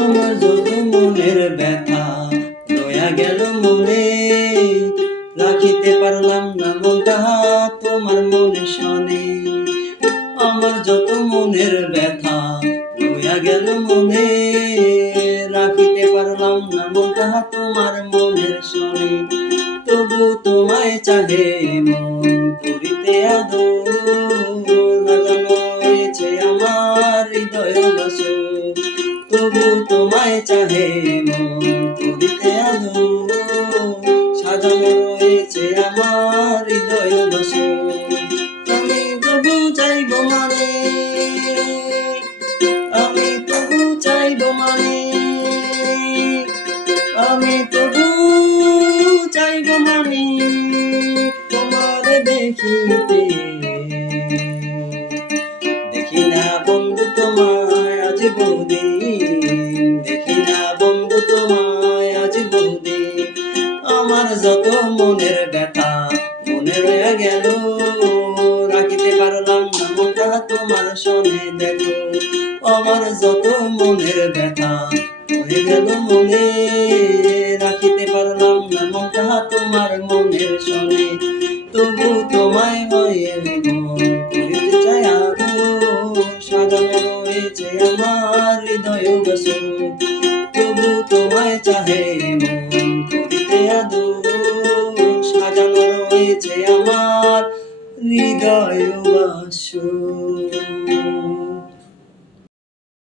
আমার যত মনের ব্যথা লয়া গেল মনে, রাখিতে পারলাম না মনটা তোমার মনে শনে। আমার যত মনের ব্যথা লয়া গেল মনে, রাখিতে পারলাম না মনটা তোমার মনের শনে। তবু তোমায় চাহে মন করিতে আদর, সাজানো হয়েছে আমার হৃদয় বাসর। তবু তোমায় চাহে মন করিতে আদর, সাজানো রয়েছে আমার হৃদয় বাসর। আমি তবু চাইব মানে, আমি তবু চাইব মানে, আমি তবু চাইব মানে তোমার দেখিতে। দেখি না বন্ধু তোমায় আজ বহুদিন, দেখি না বন্ধু তোমায় আজ বহুদিন। আমার যত মনের ব্যথা মনে রয়ে গেল, রাখিতে পারলাম না মনটা তোমার শনে। দেখো আমার যত মনের ব্যথা হয়ে গেল মনে, রাখিতে পারলাম না মনটা তোমার মনের শনে। তবু তোমায় হয়ে মন করিতে চাই আদর, সাজানো রয়েছে আমার হৃদয় বাসর। তবু তোমায় চাহে মন করিতে আদর, সাজানো রয়েছে আমার হৃদয় বাসর।